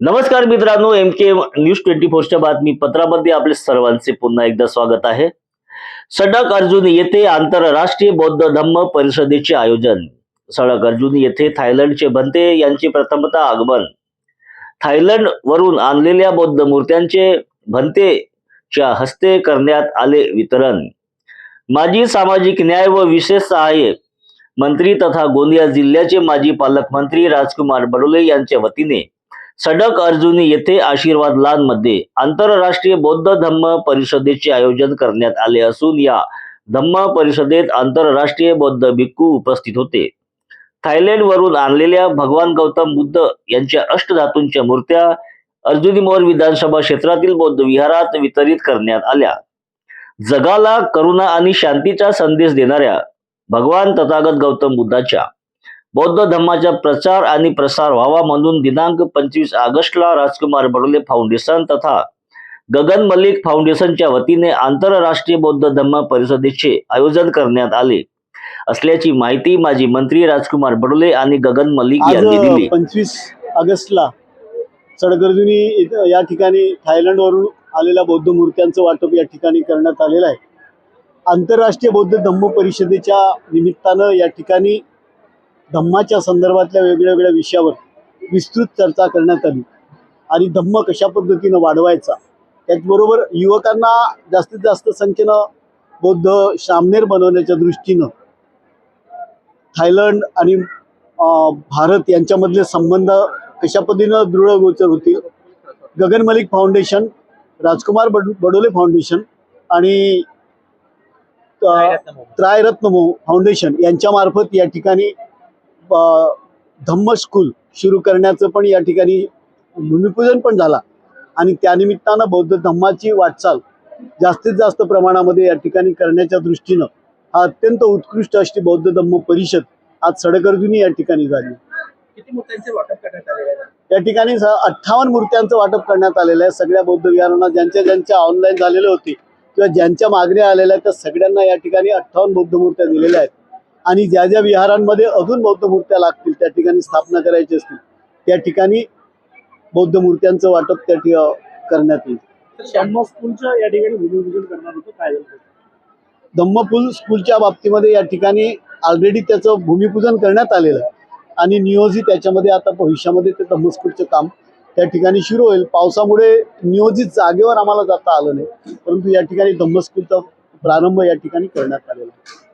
नमस्कार मित्रांनो M K news twenty फोरच्या बातमी पत्रामध्ये आपले सर्वांचे पुन्हा एकदा स्वागत आहे. सडक अर्जुन येथे आंतरराष्ट्रीय बौद्ध धम्म परिषदेचे आयोजन. सडक अर्जुन येथे थायलंडचे भंते यांचे प्रथमतः आगमन. थायलंड वरून आणलेल्या बौद्ध मूर्त्यांचे भंतेच्या हस्ते करण्यात आले वितरण. माजी सामाजिक न्याय व विशेष सहाय्यक मंत्री तथा गोंदिया जिल्ह्याचे माजी पालकमंत्री राजकुमार बडोले यांच्या वतीने सडक अर्जुनी येथे आशीर्वाद लानमध्ये आंतरराष्ट्रीय बौद्ध धम्म परिषदेचे आयोजन करण्यात आले असून या धम्म परिषदेत आंतरराष्ट्रीय बौद्ध भिक्खू उपस्थित होते. थायलंड वरून आणलेल्या भगवान गौतम बुद्ध यांच्या अष्टधातूंच्या मूर्त्या अर्जुनी मोर विधानसभा क्षेत्रातील बौद्ध विहारात वितरित करण्यात आल्या. जगाला करुणा आणि शांतीचा संदेश देणाऱ्या भगवान तथागत गौतम बुद्धाच्या बौद्ध धम्माचा प्रचार आणि प्रसार व्हावा म्हणून दिनांक पंचवीस ऑगस्टला राजकुमार बडोले फाउंडेशन तथा गगन मलिक फाउंडेशनच्या वतीने आंतरराष्ट्रीय बौद्ध धम्म परिषदेचे आयोजन करण्यात आले. असल्याची माहिती माजी मंत्री राजकुमार बडोले आणि गगन मलिक यांनी दिली. पंचवीस ऑगस्टला सडगर्जुनी इथं- या ठिकाणी थायलंडवरून आलेल्या बौद्ध मूर्त्यांचं वाटप या ठिकाणी करण्यात आलेलं आहे. आंतरराष्ट्रीय बौद्ध धम्म परिषदेच्या निमित्तानं या ठिकाणी धम्माच्या संदर्भातल्या वेगळ्या वेगळ्या विषयावर विस्तृत चर्चा करण्यात आली. आणि धम्म कशा पद्धतीनं वाढवायचा त्याचबरोबर युवकांना जास्तीत जास्त संख्येनं बौद्ध शामनेर बनवण्याच्या दृष्टीनं थायलंड आणि अं, भारत यांच्यामधले संबंध कशा पद्धतीनं दृढगोचर होतील? गगन मलिक फाउंडेशन राजकुमार बड बडोले फाउंडेशन आणि अं, त्रायरत्न मो- फाउंडेशन यांच्यामार्फत या ठिकाणी धम्म स्कूल सुरू करण्याचं पण या ठिकाणी भूमिपूजन पण झाला. आणि त्यानिमित्तानं बौद्ध धम्माची वाटचाल जास्तीत जास्त प्रमाणामध्ये या ठिकाणी करण्याच्या दृष्टीनं हा अत्यंत उत्कृष्ट अशी बौद्ध धम्म परिषद आज सडकर्जुनी या ठिकाणी झाली. किती मूर्त्यांचे वाटप करण्यात आलेले आहे? या ठिकाणी अठ्ठावन्न मूर्त्यांचं वाटप करण्यात आलेलं आहे. सगळ्या बौद्ध विहारांना ज्यांच्या ज्यांच्या ऑनलाईन झालेले होते किंवा ज्यांच्या मागण्या आलेल्या आहेत त्या सगळ्यांना या ठिकाणी अठ्ठावन्न बौद्ध मूर्त्या दिलेल्या आहेत. आणि ज्या ज्या विहारांमध्ये अजून बौद्ध मूर्त्या लागतील त्या ठिकाणी स्थापना करायची असतील त्या ठिकाणी बौद्ध मूर्त्यांचं वाटप त्या ठिकाणी करण्यात येईल. तर शंभर स्कूलचं या ठिकाणी भूमिपूजन करणार होतं काय झालं? धम्मपूल स्कूलच्या बाबतीमध्ये या ठिकाणी ऑलरेडी त्याचं भूमिपूजन करण्यात आलेलं आहे. आणि नियोजित त्याच्यामध्ये आता भविष्यामध्ये ते धम्मस्कूलचं काम त्या ठिकाणी सुरू होईल. पावसामुळे नियोजित जागेवर आम्हाला जाता आलं नाही परंतु या ठिकाणी धम्मस्कूलचा प्रारंभ या ठिकाणी करण्यात आलेला आहे.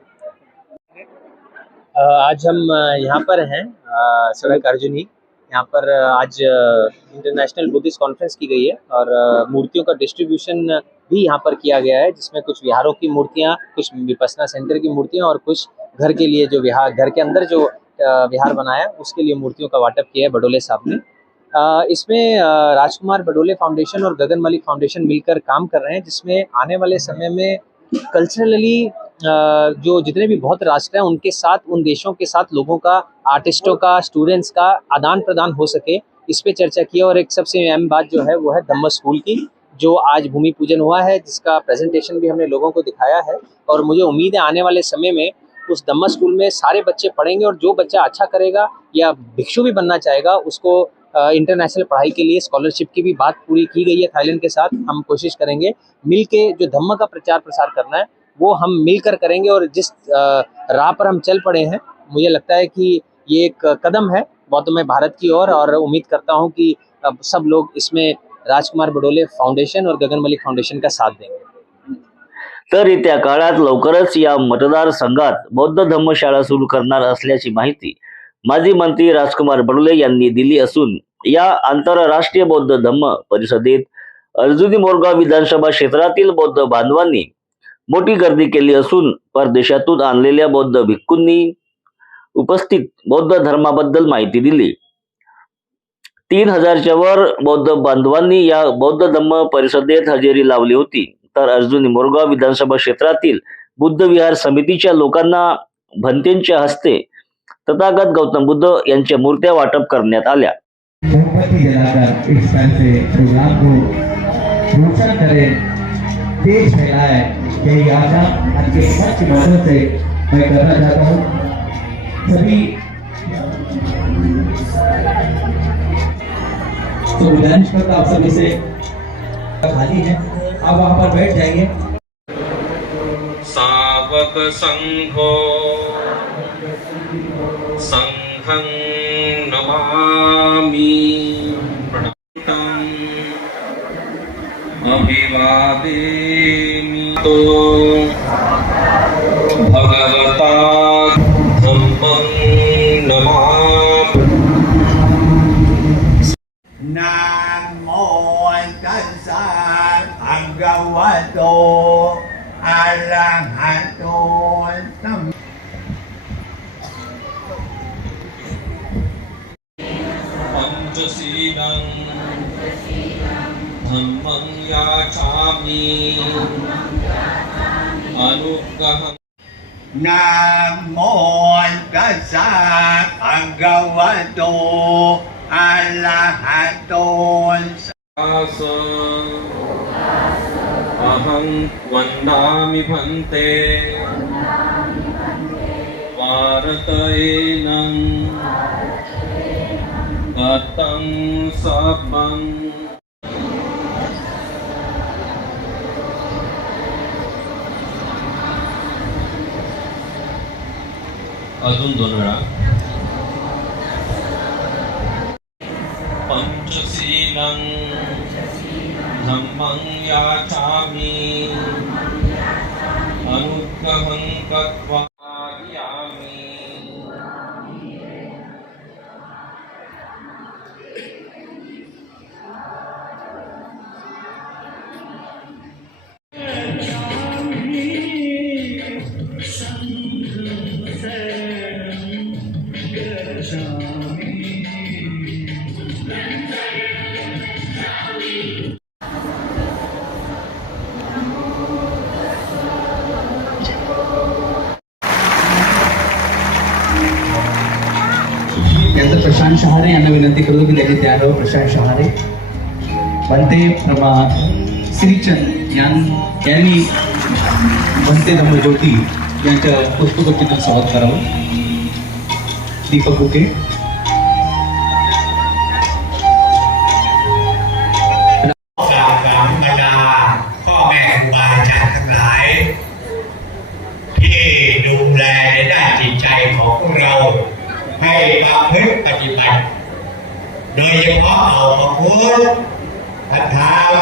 आज हम यहाँ पर हैं सड़क अर्जुनी यहाँ पर आज इंटरनेशनल बुद्धिस्ट कॉन्फ्रेंस की गई है और मूर्तियों का डिस्ट्रीब्यूशन भी यहाँ पर किया गया है, जिसमें कुछ विहारों की मूर्तियाँ, कुछ विपसना सेंटर की मूर्तियाँ और कुछ घर के लिए जो विहार, घर के अंदर जो विहार बनाया उसके लिए मूर्तियों का वाटप किया है बडोले साहब ने। इसमें राजकुमार बडोले फाउंडेशन और गगन मलिक फाउंडेशन मिलकर काम कर रहे हैं, जिसमें आने वाले समय में कल्चरली जो जितने भी बहुत राष्ट्र हैं, उनके साथ, उन देशों के साथ लोगों का आर्टिस्टों का स्टूडेंट्स का आदान प्रदान हो सके, इस पर चर्चा की और एक सबसे अहम बात जो है, वो है धम्म स्कूल की, जो आज भूमि पूजन हुआ है, जिसका प्रेजेंटेशन भी हमने लोगों को दिखाया है। और मुझे उम्मीद है, आने वाले समय में उस धम्म स्कूल में सारे बच्चे पढ़ेंगे और जो बच्चा अच्छा करेगा या भिक्षु भी बनना चाहेगा, उसको इंटरनेशनल पढ़ाई के लिए स्कॉलरशिप की भी बात पूरी की गई है थाईलैंड के साथ, हम कोशिश करेंगे। मिल के जो धम्म का प्रचार प्रसार करना है वो हम मिलकर करेंगे और जिस राह पर हम चल पड़े हैं, मुझे लगता है कि ये एक कदम है बौद्धमय भारत की ओर और और उम्मीद करता हूँ कि सब लोग इसमें राजकुमार बडोले फाउंडेशन और गगन मलिक फाउंडेशन का साथ देंगे। तर येत्या काळात लवकरच या मतदारसंघात बौद्ध धम्मशाळा सुरू करणार असल्याची माहिती माजी मंत्री राजकुमार बडोले यांनी दिली असून, या आंतरराष्ट्रीय बौद्ध धम्म परिषदेत अर्जुनी मोरगाव विधानसभा क्षेत्रातील बौद्ध बांधवांनी मोठी गर्दी केली असून परदेशातून आणलेल्या बौद्ध भिक्खूंनी उपस्थित बौद्ध धर्माबद्दल माहिती दिली. तीन हजारच्या वर बौद्ध बांधवांनी या बौद्ध धम्म परिषदेत हजेरी लावली होती. तर अर्जुनी मोरगाव विधानसभा क्षेत्रातील बुद्ध विहार समितीच्या लोकांना भंतेंच्या हस्ते तथागत गौतम बुद्ध यांच्या मूर्त्या वाटप करण्यात आल्या. प्रोग्राम को रोशन करें तेज फैलाए यही आशा मंच के माध्यम से मैं करना चाहता हूँ। सभी तो गुजारिश करता आप सभी से। खाली है। आप वहाँ पर बैठ जाइए। सावक संघो, संघं नमामि प्रणतम्। tu. Bhagavata Dhammang Namah Nam Mô Tassa Bhagavato Arahato Tam. Panchasilang Dhammang Yachami. Nam mô ca Sa Bhagavato Arahato Sasa Aham Vandami Bhante nam, Tattang Sabang अजून दोन वेळा पञ्चशीलं धम्मं याचामि अनुग्रहं कृत्वा प्रशांत शहारे यांना विनंती करतो की त्याचे तयार प्रशांत शहारे बनते प्रमा श्रीचंद यांनी बनते धम्मज्योती यांच्या पुस्तकोत्तीतून स्वागत करावं. दीपक बुके. พระธรรม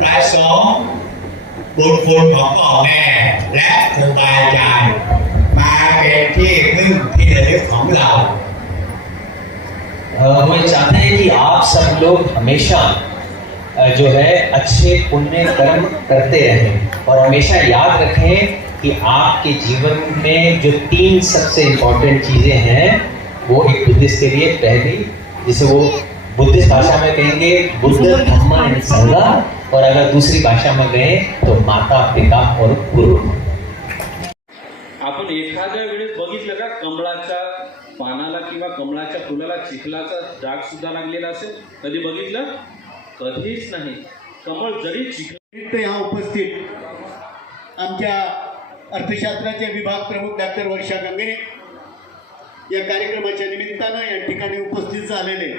พระสงฆ์บุญคุณของพ่อแม่ และครูบาอาจารย์ มาเป็นที่พึ่งที่ระลึกของเรา अ, मैं चाहते हैं कि आप सब लोग हमेशा अ, जो है अच्छे पुण्य कर्म करते रहें और हमेशा याद रखें कि आपके जीवन में जो तीन सबसे इम्पोर्टेंट चीज़ें हैं वो एक बुद्धिस्ट के लिए पहली जिसे वो बुद्धिस्ट भाषा में कहेंगे बुद्ध धम्म एंड संघा और अगर दूसरी भाषा में कहें तो माता पिता और गुरु। आपण एखाद्या वेळेस बघितलं का कमळाच्या पानाला किंवा कमळाच्या फुलाला चिखलाचा डाग सुद्धा लागलेला असेल? कधी बघितलं? कधीच नाही. कमळ जरी चिखल यहाँ उपस्थित आमच्या अर्थशास्त्राचे विभाग प्रमुख डॉक्टर वर्षा गंगेने या कार्यक्रमाच्या निमित्तानं या ठिकाणी उपस्थित झालेले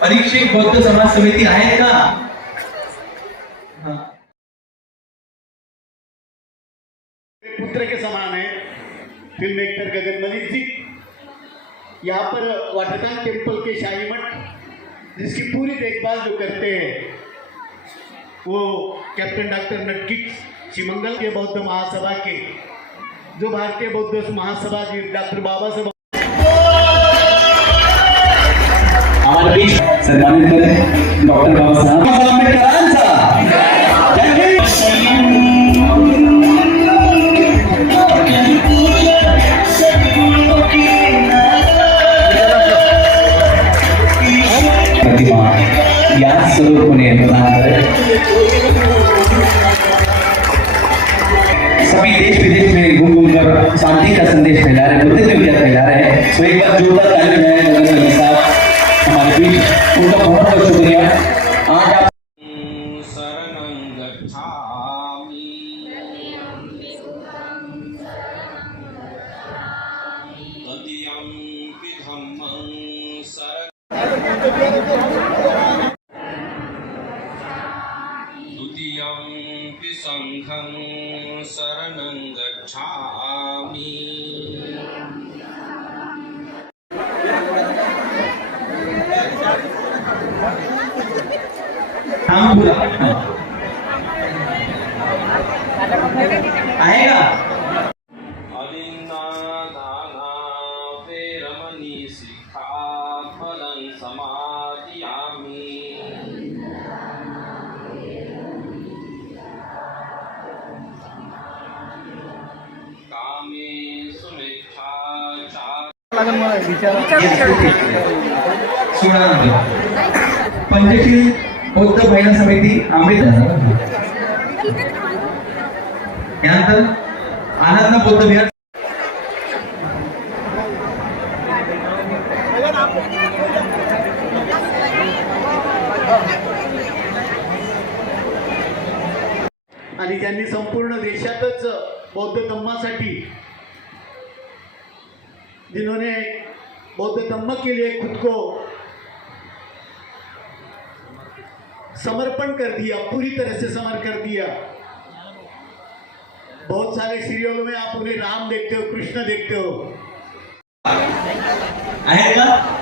परीक्षित बौद्ध समाज समिती आहे का? के समान है। फ़िल्म एक्टर गगन मलिक जी, यहाँ पर वाटरकान टेंपल के शाही मठ, जिसकी पूरी देखभाल जो करते हैं, वो कैप्टन डॉक्टर नटकिट शिमंगल के बौद्ध महासभा के, जो भारतीय बौद्ध महासभा जी डॉक्टर बाबा साहेब हमारे बीच सन्मानित करें डॉक्टर बाबासाहेब आंबेडकरांचा सभी देश विदेश में घूम घूम कर शांति का संदेश फैला रहे हैं बुद्धिज्म का फैला रहे हैं। तो एक बार जोरदार ताली हमारे बीच। उनका बहुत बहुत शुक्रिया। द्वितीयम्पि सङ्घं शरणं गच्छामि। नाम पंचशील बौद्ध महिला समिती यानंतर आनंद बौद्ध विहार आणि त्यांनी संपूर्ण देशातच बौद्ध धम्मासाठी जिन्होंने बौद्ध धम्म के लिए खुद को समर्पण कर दिया, पूरी तरह से समर्पण कर दिया। बहुत सारे सीरियलों में आप उन्हें राम देखते हो, कृष्ण देखते हो। का